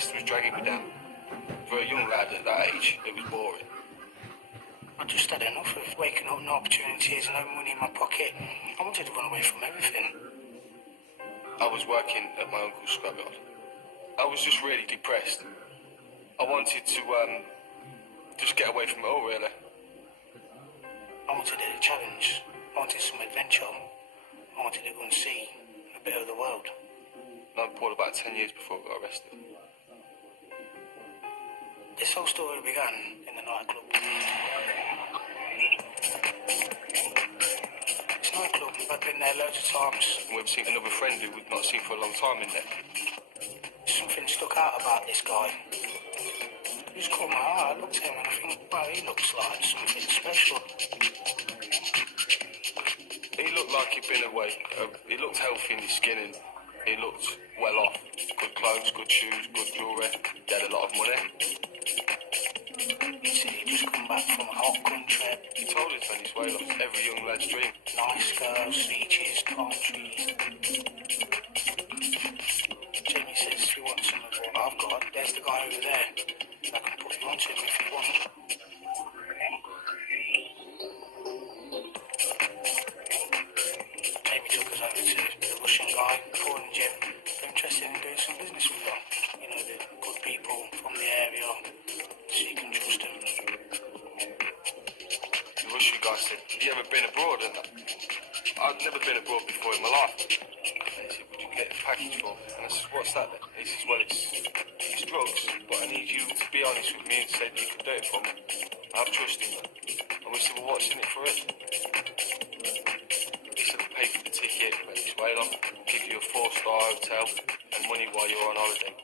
rest was dragging me down. For a young lad at that age, it was boring. I just had enough of waking up, no opportunities, no money in my pocket. I wanted to run away from everything. I was working at my uncle's scrapyard. I was just really depressed. I wanted to, just get away from it all, really. I wanted a challenge. I wanted some adventure. I wanted to go and see a bit of the world. I poured about 10 years before I got arrested. This whole story began in the nightclub. This nightclub, I've been there loads of times. And we've seen another friend who we've not seen for a long time in there. Something stuck out about this guy. He just caught my eye. I looked at him and I think, well, he looks like something special. He looked like he'd been away. He looked healthy in his skin and he looked well off. Good clothes, good shoes, good jewellery. He had a lot of money. He said he'd just come back from a hot country. He told us Venezuela, every young lad's dream. Nice girls, beaches, palm trees. Jamie says if you want some of what I've got, there's the guy over there. I can put you onto him if you want. Jamie took us over to the Russian guy, Paul and Jim. They're interested in doing some business with them. You know, the good people from the area, so you can trust them. The Russian guy said, have you ever been abroad? And I'd never been abroad before in my life. And he said, would you get a package for? And I said, what's that then? And he says, well, it's drugs, but I need you to be honest with me and say you can do it for me. I have trust in you. And we said, well, what's in it for us? He said, I'll pay for the ticket, Venezuela, give you a 4-star hotel and money while you're on holiday.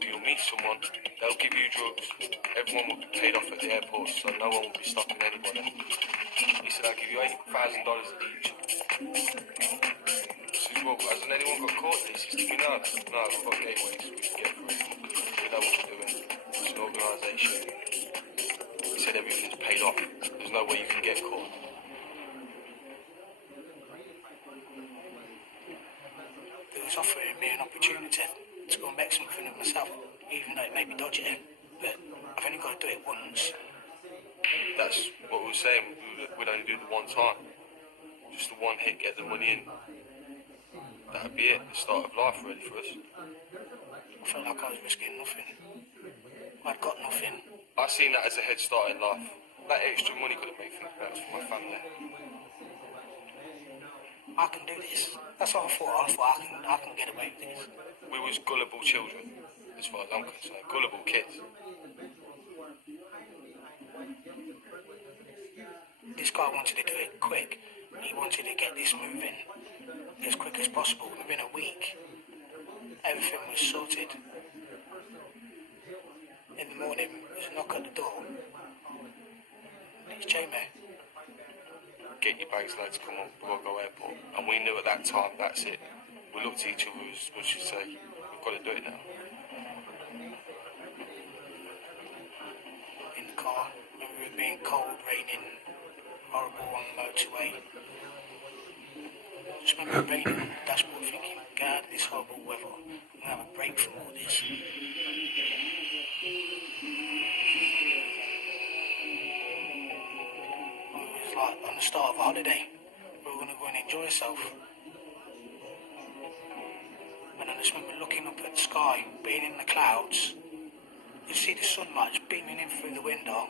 You'll meet someone, they'll give you drugs, everyone will be paid off at the airport, so no one will be stopping anybody. He said, I'll give you $8,000 each. I said, well, hasn't anyone got caught? He says to me, no, we've got gateways, we can get through. We know what we're doing, it's an organisation. He said everything's paid off, there's no way you can get caught. He was offering me an opportunity to go and make something of myself, even though it may be dodgy, but I've only got to do it once. That's what we were saying, we'd only do it the one time. Just the one hit, get the money in. That'd be it, the start of life really for us. I felt like I was risking nothing. I'd got nothing. I seen that as a head start in life. That extra money could have made things better for my family. I can do this. That's what I thought. I can get away with this. We was gullible children, as far as I'm concerned. Gullible kids. This guy wanted to do it quick. He wanted to get this moving as quick as possible. Within a week, everything was sorted. In the morning, there's a knock at the door. It's Jamie. Get your bags, lads, come on, we've got to go airport. And we knew at that time, that's it. We looked at each other as much as say, we've got to do it now. In the car, remember it being cold, raining, horrible on the motorway. Just remember it raining on the dashboard thinking, God, this horrible weather, I'm going to have a break from all this. It was like on the start of a holiday. We were going to go and enjoy ourselves. And I just remember looking up at the sky, being in the clouds. You see the sunlight beaming in through the window.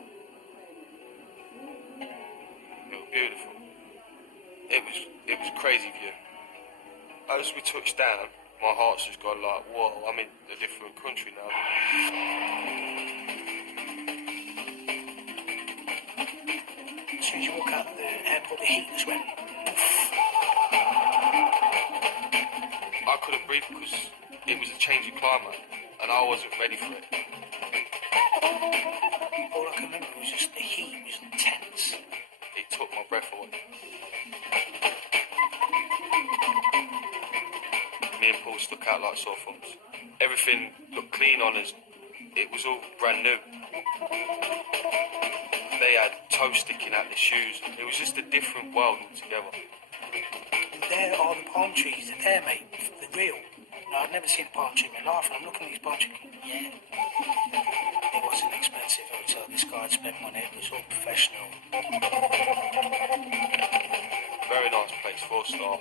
It was beautiful. It was a crazy view. As we touched down, my heart's just gone like, whoa, I'm in a different country now. As soon as you walk out of the airport, the heat just went. I couldn't breathe because it was a change of climate and I wasn't ready for it. All I can remember was just the heat was intense. It took my breath away. Me and Paul stuck out like sore thumbs. Everything looked clean on us. It was all brand new. They had toes sticking out their shoes. It was just a different world altogether. There are the palm trees. They're there, mate. They're real. know, I'd never seen a palm tree in my life, and I'm looking at these palm trees, yeah. It wasn't an expensive hotel. This guy had spent money. It was all professional. Very nice place, 4-star,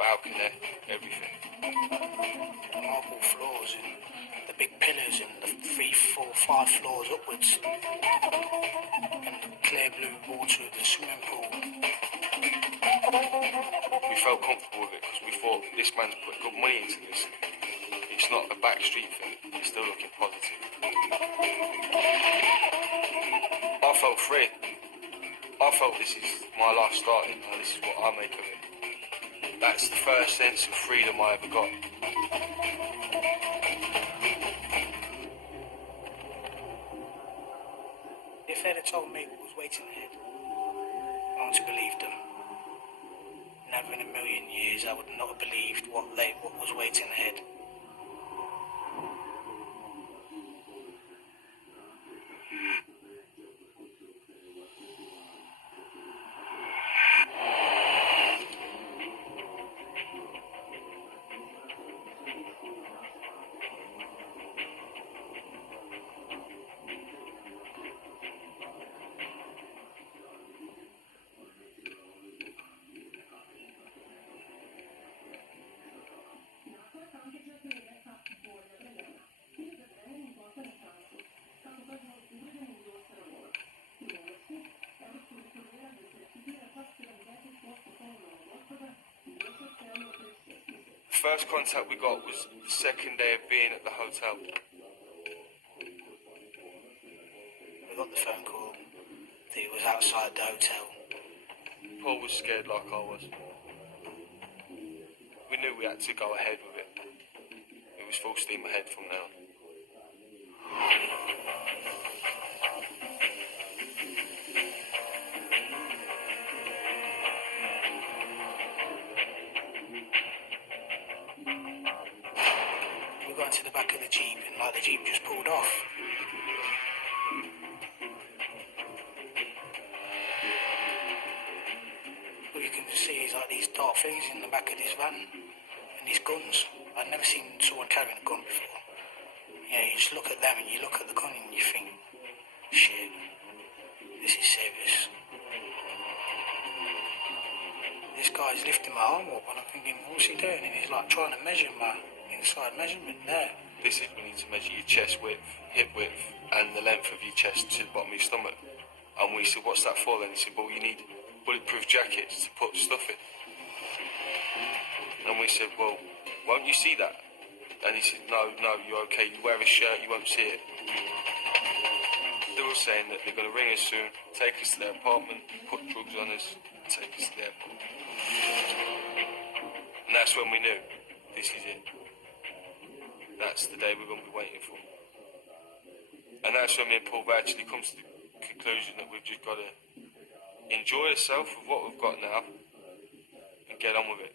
balcony, everything. The marble floors and the big pillars and the 3, 4, 5 floors upwards. And the clear blue water of the swimming pool. We felt comfortable with it because we thought this man's put good money into this. It's not a backstreet thing. It's still looking positive. I felt free. I felt this is my life starting and this is what I make of it. That's the first sense of freedom I ever got. If they'd have told me what was waiting ahead, I would have believed them. Never in a million years I would not have believed what was waiting ahead. First contact we got was the second day of being at the hotel. We got the phone call that he was outside the hotel. Paul was scared like I was. We knew we had to go ahead with it. It was full steam ahead from now. We got into the back of the Jeep and the Jeep just pulled off. What you can just see is these dark figures in the back of this van and these guns. I'd never seen someone carrying a gun before. You just look at them and you look at the gun and you think, shit, this is serious. This guy's lifting my arm up and I'm thinking, what's he doing? And he's trying to measure my inside measurement there. This is when you need to measure your chest width, hip width, and the length of your chest to the bottom of your stomach. And we said, what's that for then? He said, well, you need bulletproof jackets to put stuff in. And we said, well, won't you see that? And he said, no, you're okay. You wear a shirt, you won't see it. They were saying that they're going to ring us soon, take us to their apartment, put drugs on us, and take us to the airport. And that's when we knew, this is it. That's the day we're going to be waiting for. And that's when me and Paul actually comes to the conclusion that we've just got to enjoy ourselves with what we've got now and get on with it.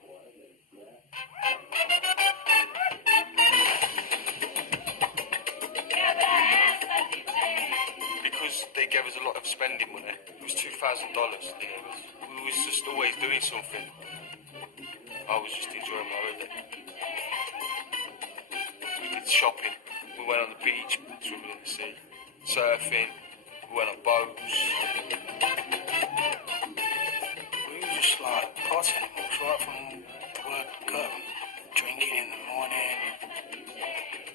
Because they gave us a lot of spending money. It was $2,000 they gave us. We was just always doing something. I was just enjoying my holiday. We did shopping. We went on the beach, swimming in the sea, surfing. We went on boats. We were just party animals right from the word go. Drinking in the morning.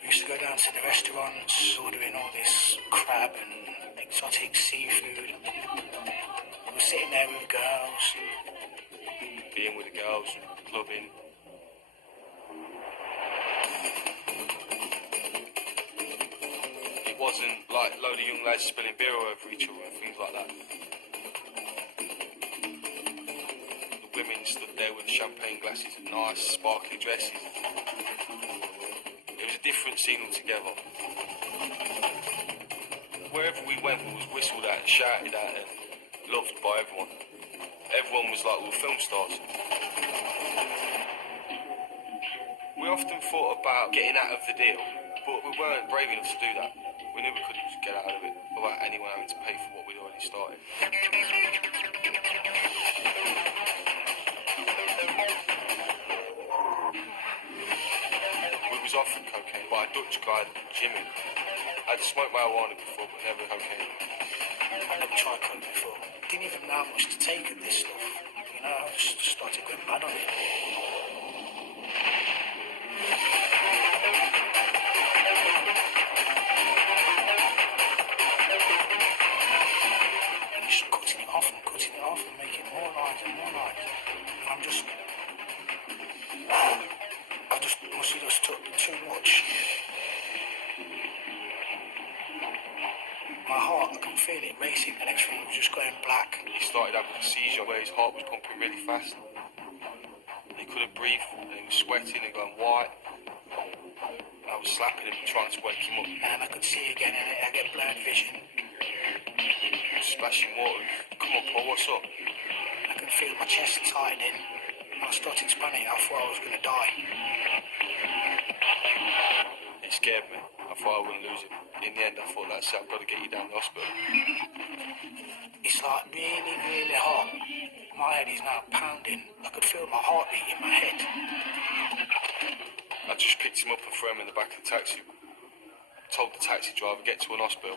We used to go down to the restaurants, ordering all this crab and exotic seafood. We were sitting there with girls. Being with the girls, clubbing. It wasn't like a load of young lads spilling beer all over each other and things like that. The women stood there with champagne glasses and nice sparkly dresses. It was a different scene altogether. Wherever we went, we was whistled at and shouted at and loved by everyone. Everyone was like we were film stars. We often thought about getting out of the deal, but we weren't brave enough to do that. We knew we couldn't just get out of it without anyone having to pay for what we'd already started. We by a Dutch guy, Jimmy. I'd smoked marijuana before, but never cocaine. I never tried coke before. Didn't even know how much to take of this stuff. You know, I just started going mad on it. And just cutting it off and making more lines and more lines. And I just must have just took too much. My heart, I can feel it racing. The next thing was just going black. He started having a seizure where his heart was pumping really fast. He couldn't breathe, and he was sweating and going white. And I was slapping him, trying to wake him up. And I could see again, and I get blurred vision. Splashing water. Come on, Paul, what's up? I could feel my chest tightening. And I started panicking. I thought I was going to die. It scared me. I thought I wouldn't lose him. In the end, I thought, that's it, I've got to get you down to the hospital. It's like really, really hot. My head is now pounding. I could feel my heartbeat in my head. I just picked him up and threw him in the back of the taxi. Told the taxi driver, get to an hospital.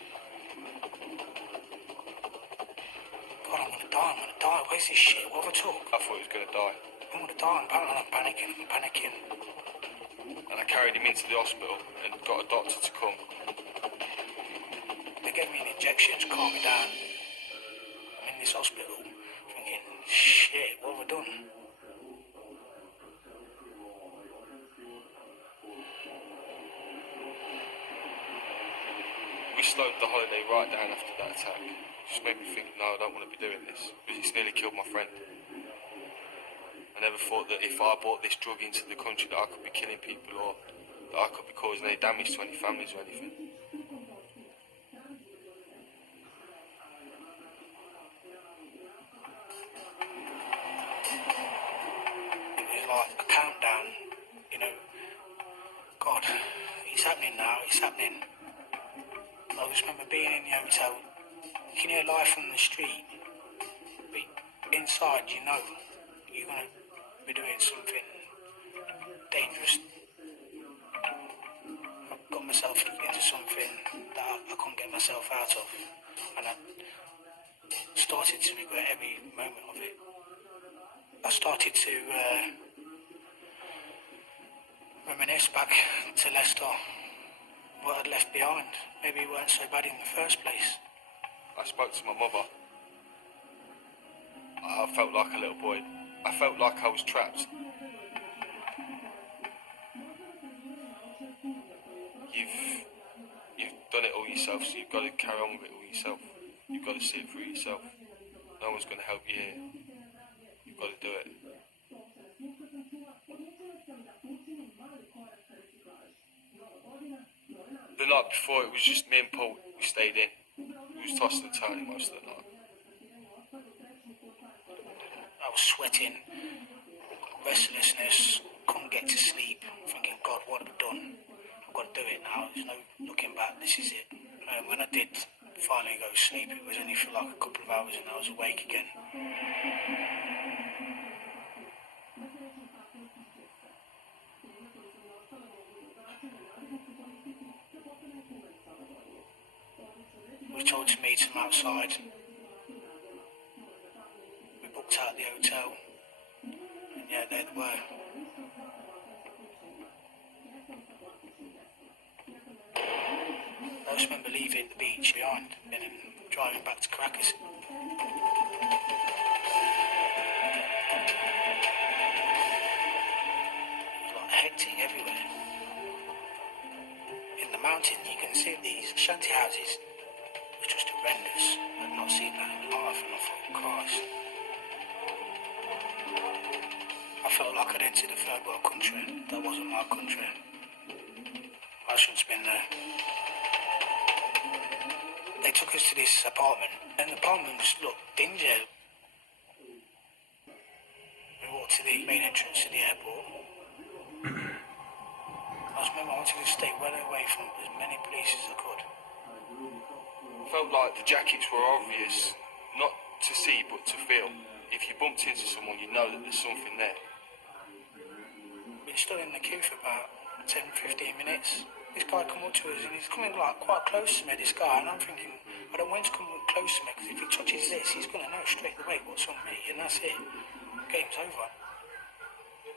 God, I'm going to die. Where's this shit? What have I took? I thought he was going to die. I'm going to die. I'm panicking. And I carried him into the hospital and got a doctor to come. They gave me an injection to calm me down. I'm in this hospital thinking, shit, what have I done? We slowed the holiday right down after that attack. Just made me think, no, I don't want to be doing this, because it's nearly killed my friend. I never thought that if I brought this drug into the country that I could be killing people or that I could be causing any damage to any families or anything. It was like a countdown, you know. God, it's happening now, it's happening. I just remember being in the hotel. You can hear life from the street, but inside you know you're going to be doing something dangerous. I got myself into something that I couldn't get myself out of, and I started to regret every moment of it. I started to reminisce back to Leicester, what I'd left behind. Maybe it weren't so bad in the first place. I spoke to my mother. I felt like a little boy. I felt like I was trapped. You've done it all yourself, so you've got to carry on with it all yourself. You've got to see it through yourself. No one's going to help you here. You've got to do it. The night before, it was just me and Paul. We stayed in. We was tossing and turning most of the night. I was sweating, restlessness, couldn't get to sleep, thinking, God, what have I done? I've got to do it now. There's no looking back. This is it. And when I did finally go to sleep, it was only for like a couple of hours and I was awake again. We were told to meet him outside. We booked out the hotel. And yeah, there they were. I just remember leaving the beach behind and then driving back to Caracas. It was like hectic everywhere. In the mountain you can see these shanty houses. It was just horrendous. I'd not seen that in life and I thought, Christ. I felt like I'd entered a third world country. That wasn't my country. I shouldn't have been there. They took us to this apartment, and the apartment just looked dingy. We walked to the main entrance to the airport. I wanted to stay well away from as many police as I could. Felt like the jackets were obvious, not to see but to feel. If you bumped into someone, you know that there's something there. We stood in the queue for about 10-15 minutes. this guy come up to us and he's coming like quite close to me, this guy, and I'm thinking, I don't want him to come close to me because if he touches this, he's going to know straight away what's on me, and that's it. Game's over.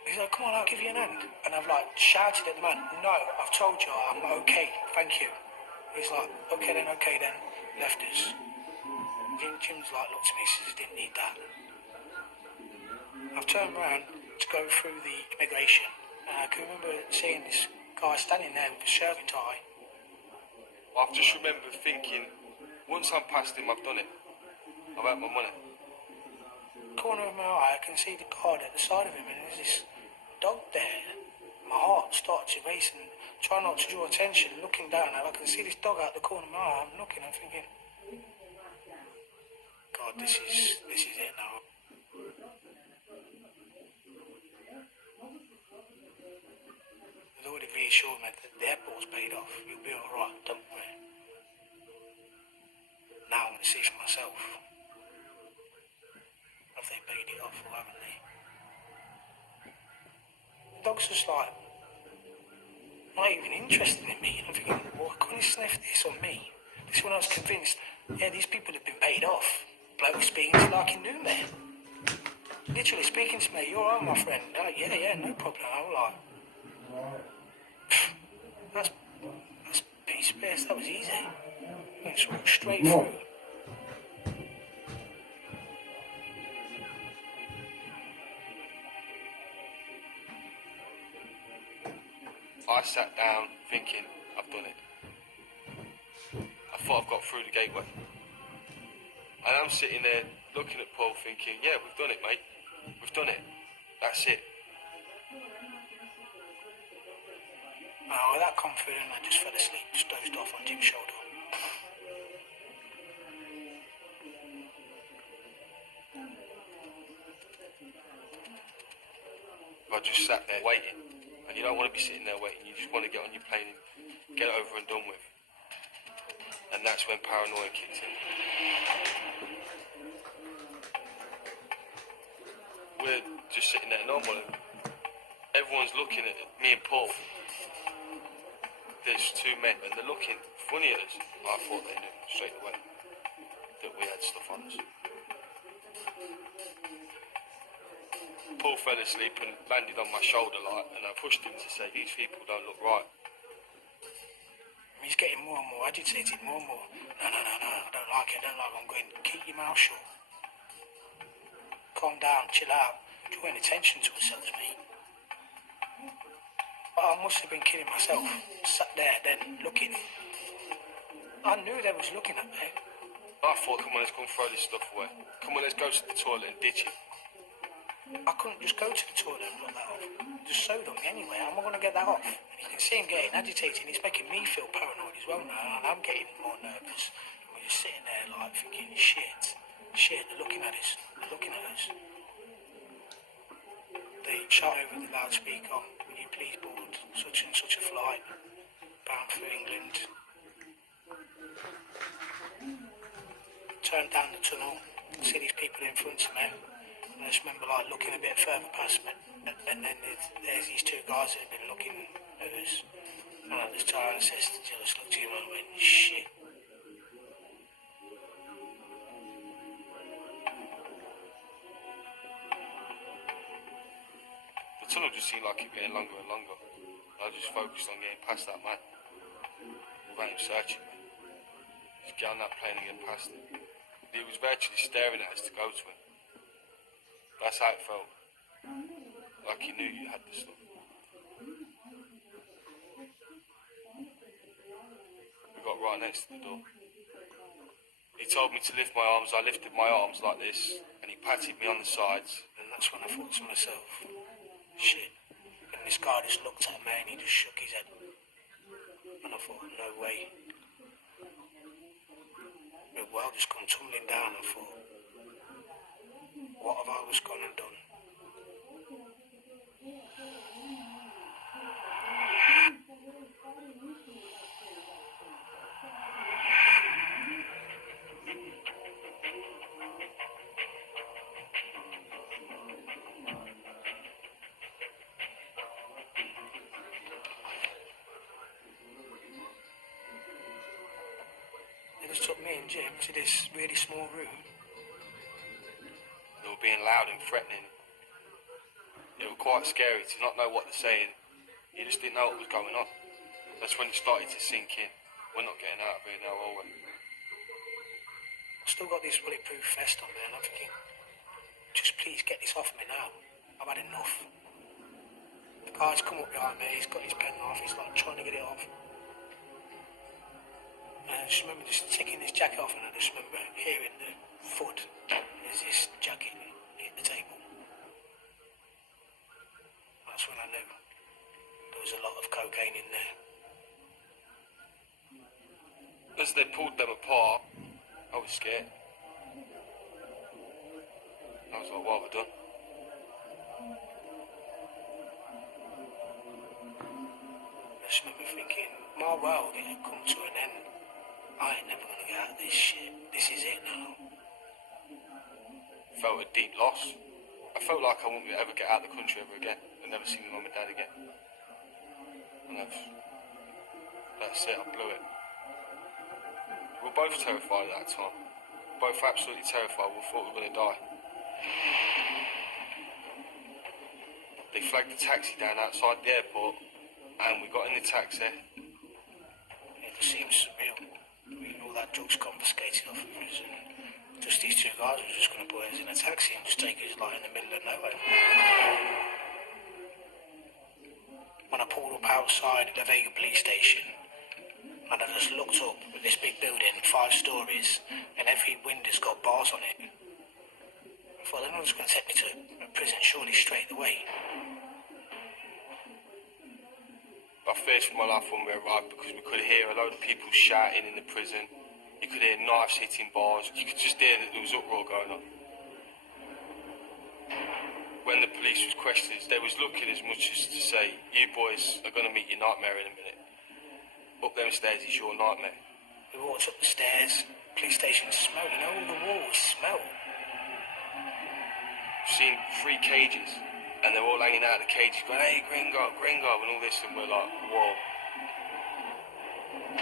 He's like, come on, I'll give you an hand. And I've like shouted at the man, no, I've told you, I'm okay, thank you. He's like, okay then, left us. Jim's like, looked at me, says, didn't need that. I've turned around to go through the immigration, and I can remember seeing this guy standing there with a serving tie. I've just remembered thinking, once I'm past him, I've done it. I've had my money. Corner of my eye, I can see the guard at the side of him, and there's this dog there. My heart starts to race and try not to draw attention, looking down, and I can see this dog out the corner of my eye. I'm looking, I'm thinking, God, this is it now. The Lord had reassured me that the airport's paid off. You'll be alright, don't worry. Now I'm going to see for myself. Have they paid it off or haven't they? The dog's just like, not even interested in me. I'm thinking, why can't he sniff this on me? This is when I was convinced, yeah, these people have been paid off. Bloke speaking to like he knew me. Literally speaking to me, you're alright, my friend. Oh, yeah, no problem. I'm like, that's piece of piss, that was easy. I just walked straight through. I sat down thinking, I've done it. I thought I've got through the gateway. And I'm sitting there looking at Paul thinking, yeah, we've done it, mate. We've done it. That's it. With that confidence, I just fell asleep, just dozed off on Jim's shoulder. I just sat there waiting. And you don't want to be sitting there waiting. You just want to get on your plane and get it over and done with. And that's when paranoia kicks in. We're just sitting there normal and everyone's looking at me and Paul. There's two men and they're looking funny at us. I thought they knew straight away that we had stuff on us. Paul fell asleep and landed on my shoulder and I pushed him to say, these people don't look right. He's getting more and more agitated, more and more. No, I don't like it. I'm going, keep your mouth shut. Calm down, chill out. Drawing attention to ourselves, mate. But I must have been kidding myself. Sat there then, looking. I knew they was looking at me. I thought, come on, let's go and throw this stuff away. Come on, let's go to the toilet and ditch it. I couldn't just go to the toilet and block that off. Just sewed on me anyway. How am I going to get that off? And you can see him getting agitated. It's making me feel paranoid as well now. And I'm getting more nervous. And we're just sitting there like thinking, shit. They're looking at us. They shout over the loudspeaker, will you please board such and such a flight bound for England. Turn down the tunnel, see these people in front of me. I just remember looking a bit further past me, and then there's these two guys that have been looking at us. And I just turned and says, just looked at him and went, shit. The tunnel just seemed like it getting longer and longer. I just focused on getting past that man without him searching me. Just get on that plane and get past him. He was virtually staring at us to go to him. That's how it felt. Like he knew you had the stuff. We got right next to the door. He told me to lift my arms. I lifted my arms like this, and he patted me on the sides. And that's when I thought to myself, shit. And this guy just looked at me and he just shook his head. And I thought, no way. The world just come tumbling down and thought, what have I was gone and done? took me and Jim to this really small room. They were being loud and threatening. It was quite scary to not know what they're saying. You just didn't know what was going on. That's when it started to sink in. We're not getting out of here now, are we? I've still got this bulletproof vest on there, and I'm thinking, just please get this off me now. I've had enough. The guy's come up behind me, he's got his pen off, he's like trying to get it off. And I just remember just taking this jacket off, and I just remember hearing the foot as this jacket hit the table. That's when I knew there was a lot of cocaine in there. As they pulled them apart, I was scared. I was like, what have I done? I just remember thinking, my world it had come to an end. I ain't never gonna get out of this shit. This is it now. Felt a deep loss. I felt like I wouldn't ever get out of the country ever again and never see my mum and dad again. And that's it, I blew it. We were both terrified at that time. Both absolutely terrified. We thought we were going to die. They flagged the taxi down outside the airport, and we got in the taxi. It just seems surreal. I mean, all that drugs confiscated off of us, and just these two guys were just going to put us in a taxi and just take us like in the middle of nowhere. When I pulled up outside the Vega police station, and I just looked up at this big building, 5 stories, and every window's got bars on it. I thought they're not just going to take me to a prison surely straight away. I feared for my life when we arrived because we could hear a load of people shouting in the prison. You could hear knives hitting bars. You could just hear that there was uproar going on. When the police was questioned, they was looking as much as to say, you boys are going to meet your nightmare in a minute. Up them stairs is your nightmare. We walked up the stairs, police station smelled, you know, all the walls smelled. We've seen 3 cages, and they're all hanging out of the cages going, hey, Gringo, Gringo, and all this, and we're like, whoa.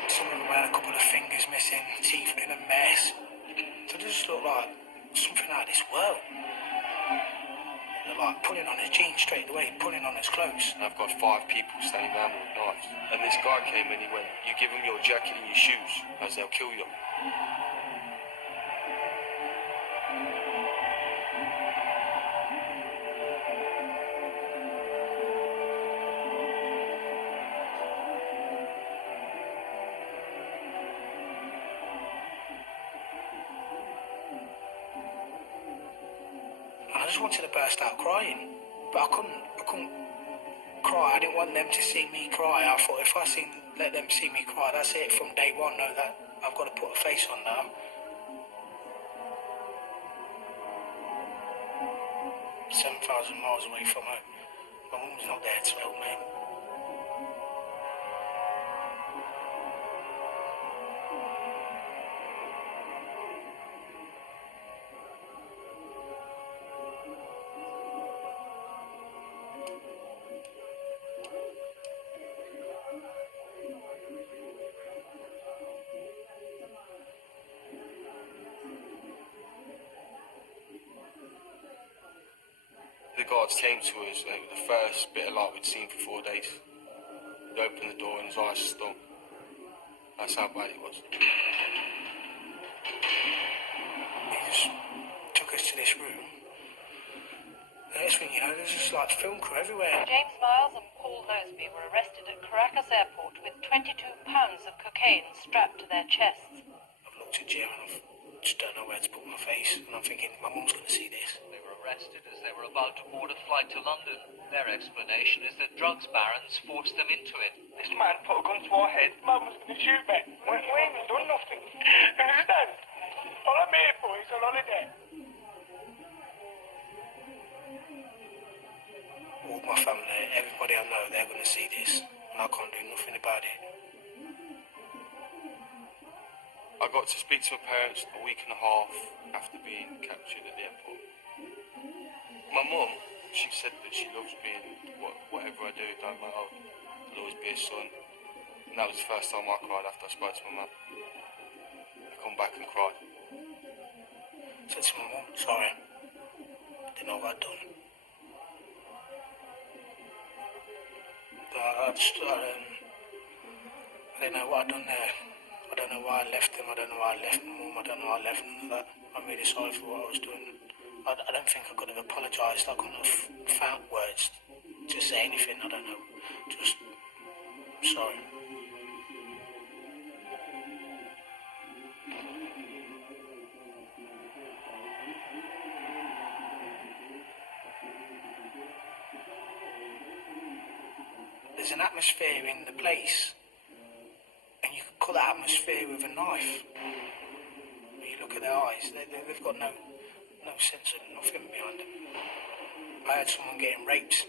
Some of them had a couple of fingers missing, teeth in a mess. So they just looked like something out of this world. They're like pulling on his jeans straight away, pulling on his clothes. And I've got 5 people standing around with knives. And this guy came and he went, you give them your jacket and your shoes, as they'll kill you. I just wanted to burst out crying, but I couldn't cry. I didn't want them to see me cry. I thought if I let them see me cry, that's it from day one. Know that I've got to put a face on now. 7,000 miles away from home. My mum's not there to help me. The guards came to us, and it was the first bit of light we'd seen for 4 days. He opened the door and his eyes stung. That's how bad it was. He just took us to this room. The next thing you know, there's just like film crew everywhere. James Miles and Paul Mosby were arrested at Caracas Airport with 22 pounds of cocaine strapped to their chests. I've looked at Jim and I just don't know where to put my face. And I'm thinking, my mum's going to see this. They were arrested as they were about to board a flight to London. Their explanation is that drugs barons forced them into it. This man put a gun to our head. Mum was going to shoot me. We ain't done nothing. Understand? All I'm here for is a holiday. All my family, everybody I know, they're going to see this. And I can't do nothing about it. I got to speak to my parents a week and a half after being captured at the airport. My mum, she said that she loves being whatever I do, it don't matter. I'll always be a son. And that was the first time I cried after I spoke to my mum. I come back and cry. Said to my mum, sorry, didn't know what I'd done. But I didn't know what I'd done there. I don't know why I left them, I don't know why I left my mum, I don't know why I left none of that. I'm really sorry for what I was doing. I don't think I could have apologised. I couldn't have found words to say anything, I don't know. Just, sorry. There's an atmosphere in the place, and you can cut that atmosphere with a knife. You look at their eyes, they've got no sense of nothing behind them. I heard someone getting raped.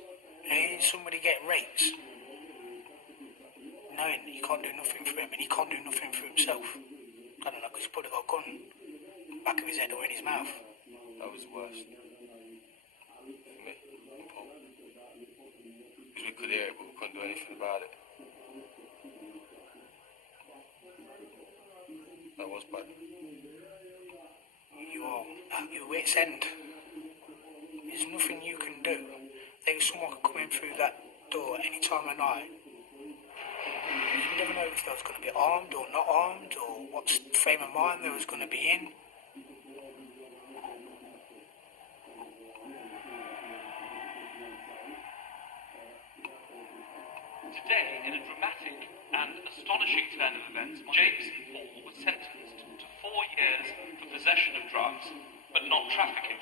Somebody getting raped, knowing that you can't do nothing for him, and he can't do nothing for himself. I don't know, because he's probably got a gun in the back of his head or in his mouth. That was the worst. For me and Paul. Because we could hear it, but we couldn't do anything about it. That was bad. You're at your wit's end. There's nothing you can do. Someone could come in through that door any time of night. You never know if they was going to be armed or not armed, or what frame of mind they was going to be in. Today, in a dramatic and astonishing turn of events, James Paul was sentenced to 4 years for possession of drugs, but not trafficking.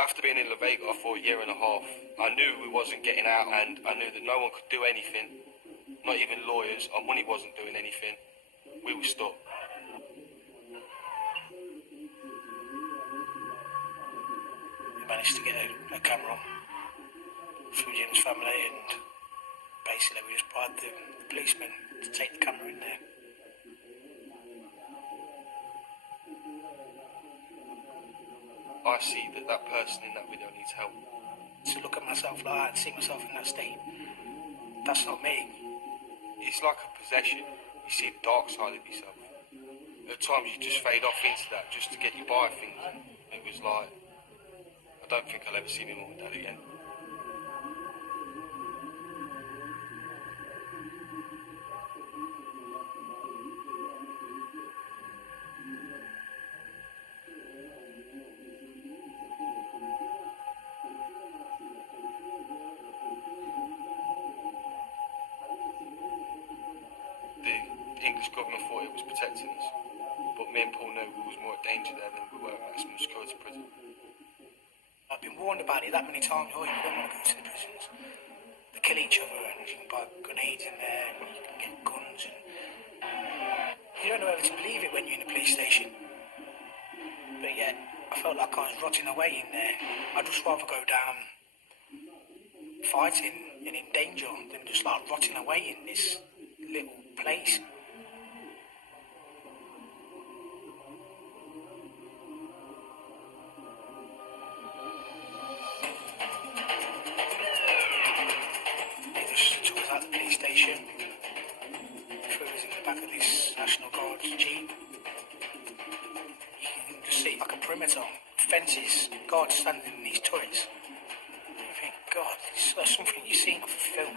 After being in La Vega for a year and a half, I knew we wasn't getting out, and I knew that no one could do anything, not even lawyers. Our money wasn't doing anything. We were stuck. We managed to get a camera through Jim's family, and basically we just bribed the policeman to take the camera in there. I see that person in that video needs help. To look at myself like that and see myself in that state, that's not me. It's like a possession. You see the dark side of yourself. At times you just fade off into that just to get you by things. It was like, I don't think I'll ever see my mum and dad again. The English government thought it was protecting us, but me and Paul knew we was more at danger there than we were at maximum security prison. I've been warned about it that many times. Oh, you don't want to go to the prisons. They kill each other, and you can buy grenades in there, and you can get guns, and you don't know whether to believe it when you're in the police station. But yet, I felt like I was rotting away in there. I'd just rather go down fighting and in danger than just like rotting away in this little place. They just took us out of the police station, threw us in the back of this National Guard's Jeep. You can just see like a perimeter, fences, guards standing in these turrets. You think, God, it's like something you've seen off a film.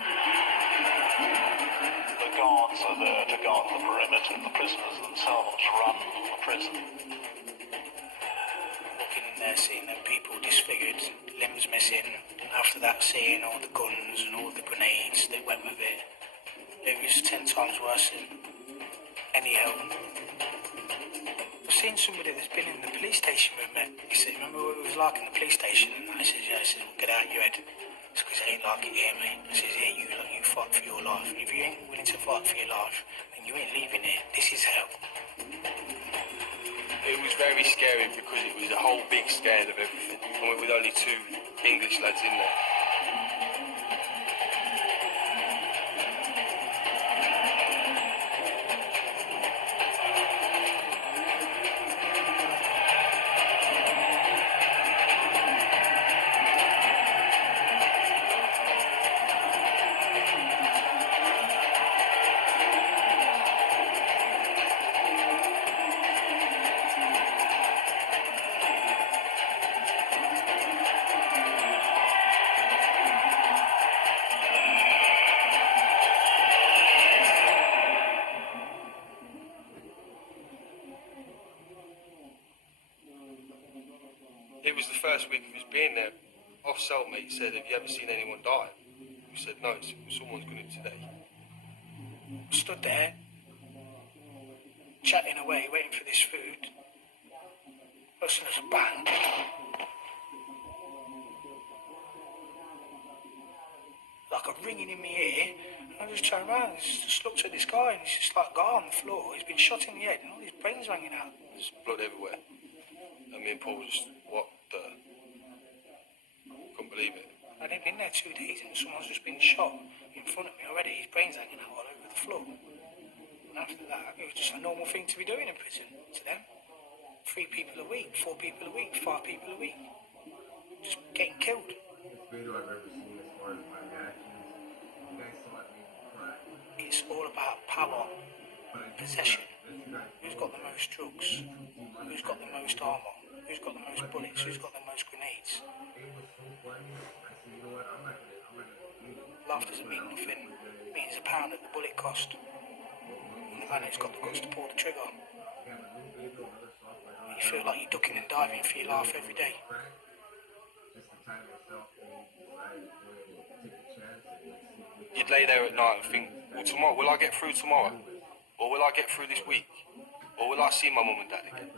The guards are there to guard the perimeter. The prisoners themselves run the prison. Walking in there, seeing them people disfigured, limbs missing, and after that seeing all the guns and all the grenades that went with it. It was 10 times worse than any hell. I've seen somebody that's been in the police station with me. He said, remember what it was like in the police station? And I said, yeah. I said, well, get out of your head. It's because it ain't like it here, mate. I says, yeah, you fight for your life. And if you ain't willing to fight for your life, then you ain't leaving it. This is hell. It was very scary because it was a whole big scale of everything. And with only 2 English lads in there. It was the first week of his being there. Our cellmate said, "Have you ever seen anyone die?" We said, "No, someone's going to today." Stood there, chatting away, waiting for this food. All of a sudden there's a bang. Like a ringing in my ear. And I just turned around and just looked at this guy, and he's just like, guy on the floor. He's been shot in the head and all his brains hanging out. There's blood everywhere. And me and Paul just, what the... Couldn't believe it. I'd been there 2 days and someone's just been shot in front of me already. His brains hanging out all over the floor. And after that, it was just a normal thing to be doing in prison to them. 3 people a week, 4 people a week, 5 people a week. Just getting killed. It's all about power, possession. Who's got the most drugs? Who's got the most armour? Who's got the most bullets? Who's got the most grenades? Life doesn't mean nothing. It means £1 at the bullet cost. And the man who's got the guts to pull the trigger. You feel like you're ducking and diving for your life every day. You'd lay there at night and think, well, tomorrow, will I get through tomorrow? Or will I get through this week? Or will I see my mum and dad again?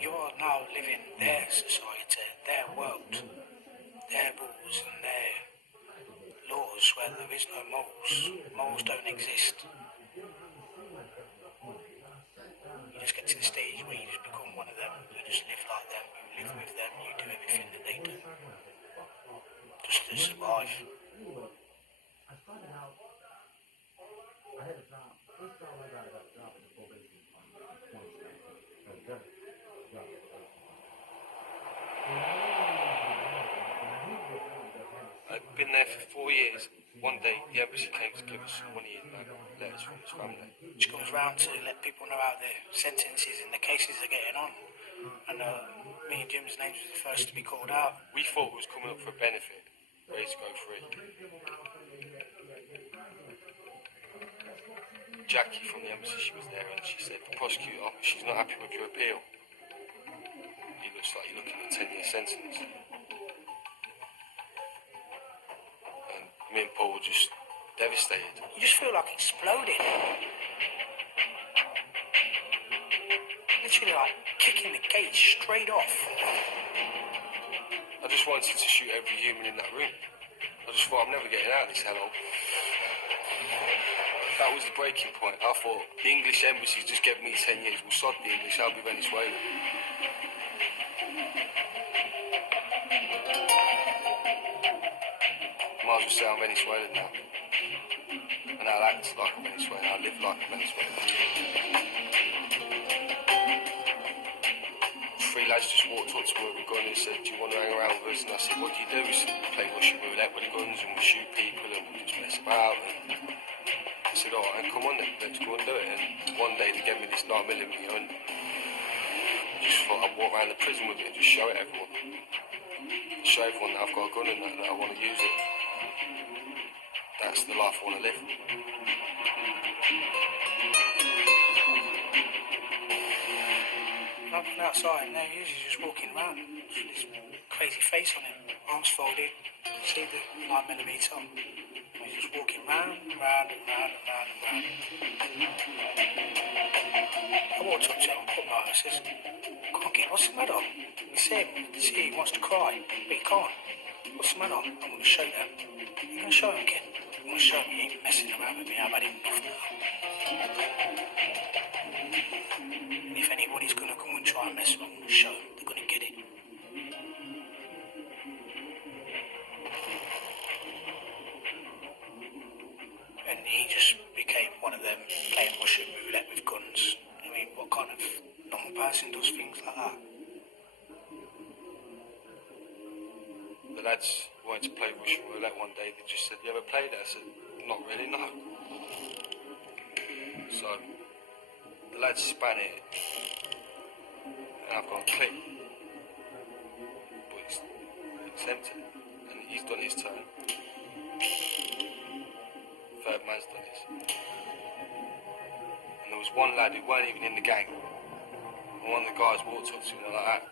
You're now living their society, their world, their rules and their laws where there is no morals. Morals don't exist. You just get to the stage where you just become one of them. You just live like them, you live with them, you do everything that they do. Just to survive. I've been there for 4 years. One day, the embassy came to give us money and letters from his family. Which comes round to let people know how their sentences and the cases are getting on. And me and Jim's names was the first to be called out. We thought it was coming up for a benefit, ready to go free. Jackie from the embassy, she was there, and she said, the prosecutor, she's not happy with your appeal. He looks like you're looking at a 10-year sentence. And me and Paul were just devastated. You just feel like exploding. Literally like kicking the gate straight off. I just wanted to shoot every human in that room. I just thought, I'm never getting out of this hellhole. That was the breaking point. I thought, the English embassy just gave me 10 years. Well, sod the English, I'll be Venezuelan. Might as well say I'm Venezuelan now. And I'll act like a Venezuelan. I live like a Venezuelan. 3 lads just walked up to me with a gun and said, do you want to hang around with us? And I said, what do you do? He said, we play Russian roulette with the guns and we shoot people and we just mess about. And I said, all right, come on then, let's go and do it. And one day they gave me this 9mm and I just thought I'd walk around the prison with it and just show it everyone. Show everyone that I've got a gun and that I want to use it. That's the life I want to live. Nothing outside, and there he is, he's just walking around. This crazy face on him, arms folded, see the 9mm on. He's just walking round and round and round and round and round. I walked up to him and put my arm and says, "Cocky, what's the matter?" He said, "See, he wants to cry, but he can't. What's the matter? I'm going to show you." "You're going to show him, kid? I'm going to show him you ain't messing around with me. I've had enough now. And if anybody's going to come and try and mess with them, I'm going to show them they're going to get it." And he just became one of them, playing Russian roulette with guns. I mean, what kind of normal person does things like that? The lads wanted to play Russian roulette one day. They just said, you ever played it? I said, not really, no. So, the lads span it. And I've gone click. But it's empty. And he's done his turn. Third man's done his. And there was one lad who weren't even in the gang. And one of the guys walked up to me like that.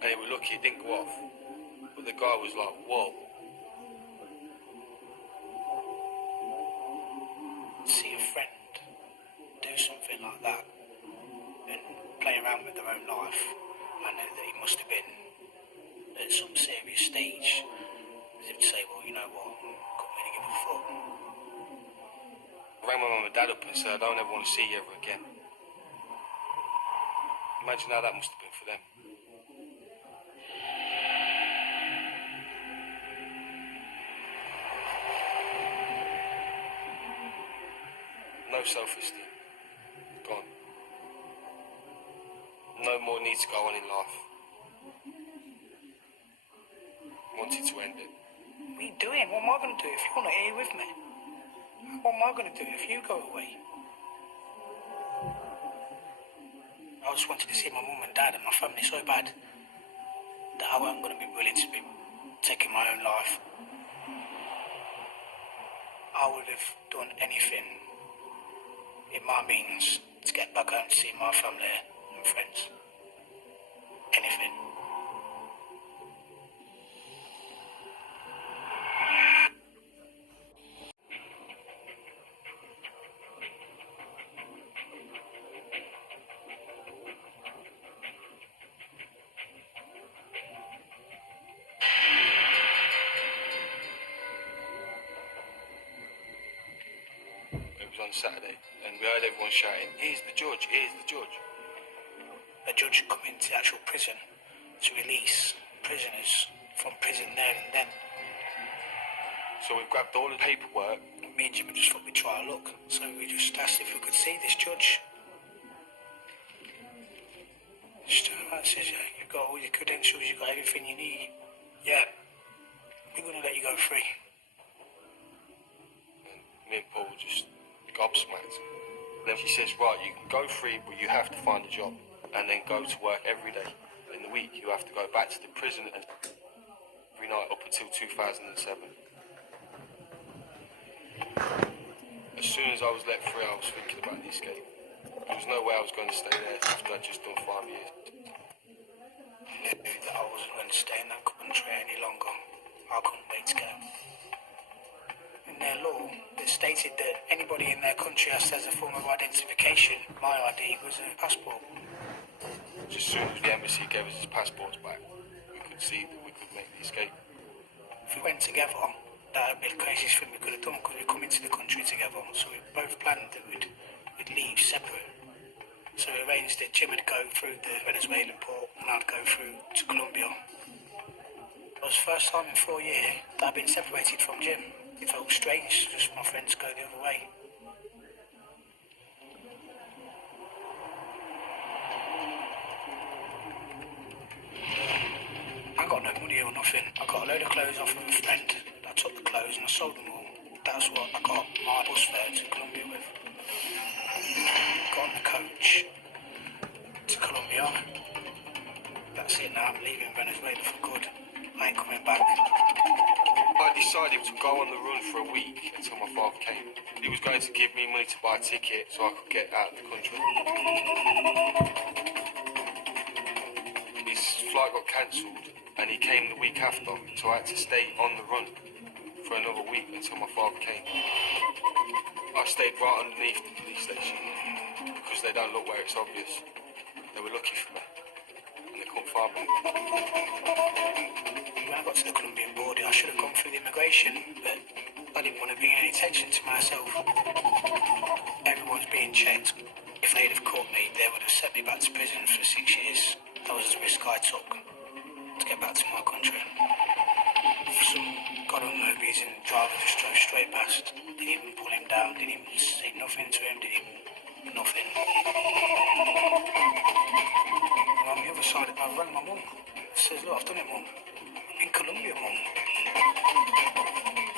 And he was lucky it didn't go off. But the guy was like, whoa. See a friend do something like that and play around with their own life. I know that he must have been at some serious stage. As if to say, well, you know what, couldn't really give a fuck. I rang my mum and dad up and said, I don't ever want to see you ever again. Imagine how that must have been for them. No self-esteem. Gone. No more need to go on in life. Wanted to end it. What are you doing? What am I going to do if you're not here with me? What am I going to do if you go away? I just wanted to see my mum and dad and my family so bad that I wasn't going to be willing to be taking my own life. I would have done anything in my means to get back home to see my family and friends. Anything. It was on Saturday, and we heard everyone shouting, here's the judge, here's the judge. A judge come into the actual prison to release prisoners from prison there and then. So we grabbed all the paperwork. Me and Jimmy just thought we'd try a look, so we just asked if we could see this judge. Just says, yeah, you've got all your credentials, you've got everything you need. Yeah, we're going to let you go free. And me and Paul just gobsmacked. And then she says, right, you can go free, but you have to find a job. And then go to work every day. In the week, you have to go back to the prison and every night up until 2007. As soon as I was let free, I was thinking about the escape. There was no way I was going to stay there after I'd just done 5 years. They knew that I wasn't going to stay in that country any longer. I couldn't wait to go. In their law, it stated that anybody in their country has as a form of identification. My ID was a passport. Just as soon as the embassy gave us his passports back, we could see that we could make the escape. If we went together, that would be the craziest thing we could have done because we come into the country together. So we both planned that we'd leave separate. So we arranged that Jim would go through the Venezuelan port and I'd go through to Colombia. It was the first time in 4 years that I'd been separated from Jim. It felt strange just for my friends to go the other way. I got no money or nothing. I got a load of clothes off of a friend. I took the clothes and I sold them all. That's what I got my bus fare to Colombia with. Got on the coach to Colombia. That's it now, I'm leaving Venezuela for good. I ain't coming back. I decided to go on the run for a week until my father came. He was going to give me money to buy a ticket so I could get out of the country. His flight got cancelled and he came the week after, so I had to stay on the run for another week until my father came. I stayed right underneath the police station because they don't look where it's obvious. They were looking for me and they couldn't find me. When I got to the Colombian border, I should have gone through the immigration, but I didn't want to bring any attention to myself. Everyone's being checked. If they'd have caught me, they would have sent me back to prison for 6 years. That was the risk I took to get back to my country. For some God unknown reason, the driver just drove straight past. Didn't even pull him down, didn't even say nothing to him, didn't even nothing. And on the other side, I rang my mum. I says, look, I've done it, mum. I'm in Colombia, mum.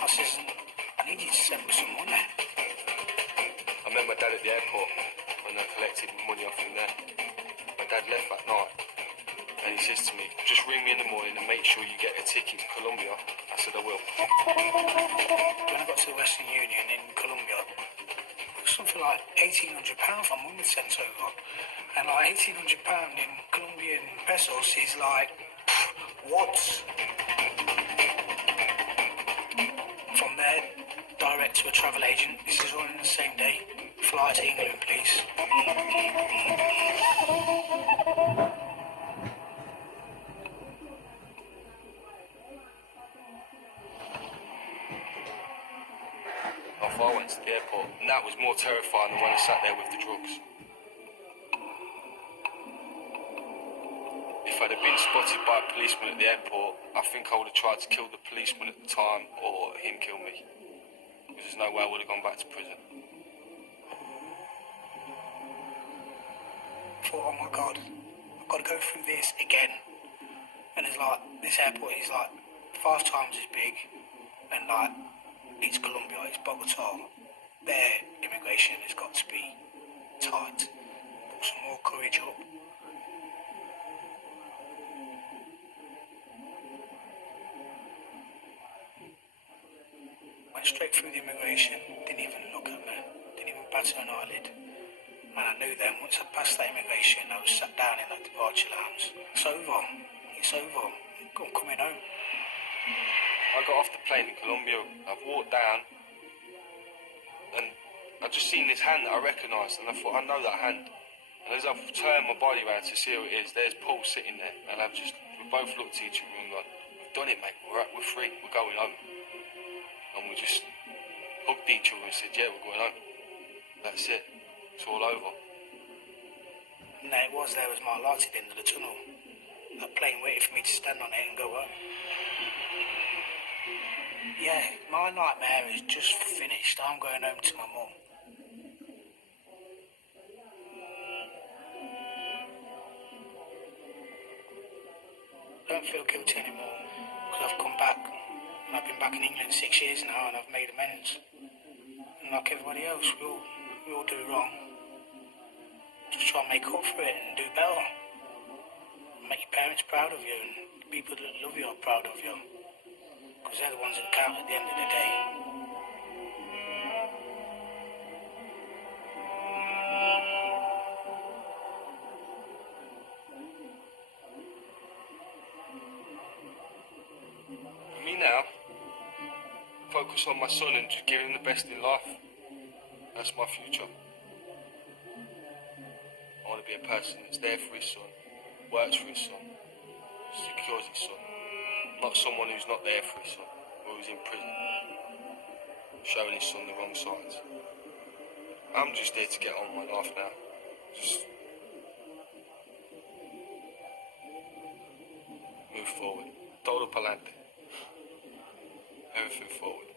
I says, I need you to send me some money. I met my dad at the airport when I collected money off him there. My dad left that night and he says to me, just ring me in the morning and make sure you get a ticket to Colombia. I said, I will. for like £1,800 if I'm with sent over. And like £1,800 in Colombian pesos is like, what? From there, direct to a travel agent. This is all in the same day. Fly to England, please. Off I went to the airport, and that was more terrifying than when I sat there with the drugs. If I'd have been spotted by a policeman at the airport, I think I would have tried to kill the policeman at the time, or him kill me. Because there's no way I would have gone back to prison. I thought, oh my God, I've got to go through this again. And it's like, this airport is like 5 times as big, and like, it's Colombia, it's Bogota. Their immigration has got to be tight. Put some more courage up. Went straight through the immigration, didn't even look at me, didn't even bat an eyelid. And I knew then, once I passed that immigration, I was sat down in that departure lounge. It's over. It's over. I'm coming home. I got off the plane in Colombia, I've walked down, and I just seen this hand that I recognised, and I thought, I know that hand. And as I've turned my body around to see who it is, there's Paul sitting there, and we both looked at each other and like, we've done it, mate, we're free, we're going home. And we just hugged each other and said, yeah, we're going home. That's it. It's all over. And there it was my light at the end of the tunnel. That plane waited for me to stand on it and go home. Yeah, my nightmare is just finished. I'm going home to my mum. I don't feel guilty anymore because I've come back. And I've been back in England 6 years now, and I've made amends. And like everybody else, we all do wrong. Just try and make up for it and do better. Make your parents proud of you, and the people that love you are proud of you. Because they're the ones that count at the end of the day. Me now, focus on my son and just give him the best in life. That's my future. I want to be a person that's there for his son, works for his son, secures his son. Not someone who's not there for his son, or who's in prison, showing his son the wrong signs. I'm just there to get on with my life now. Just move forward. Todo pa'lante. Everything forward.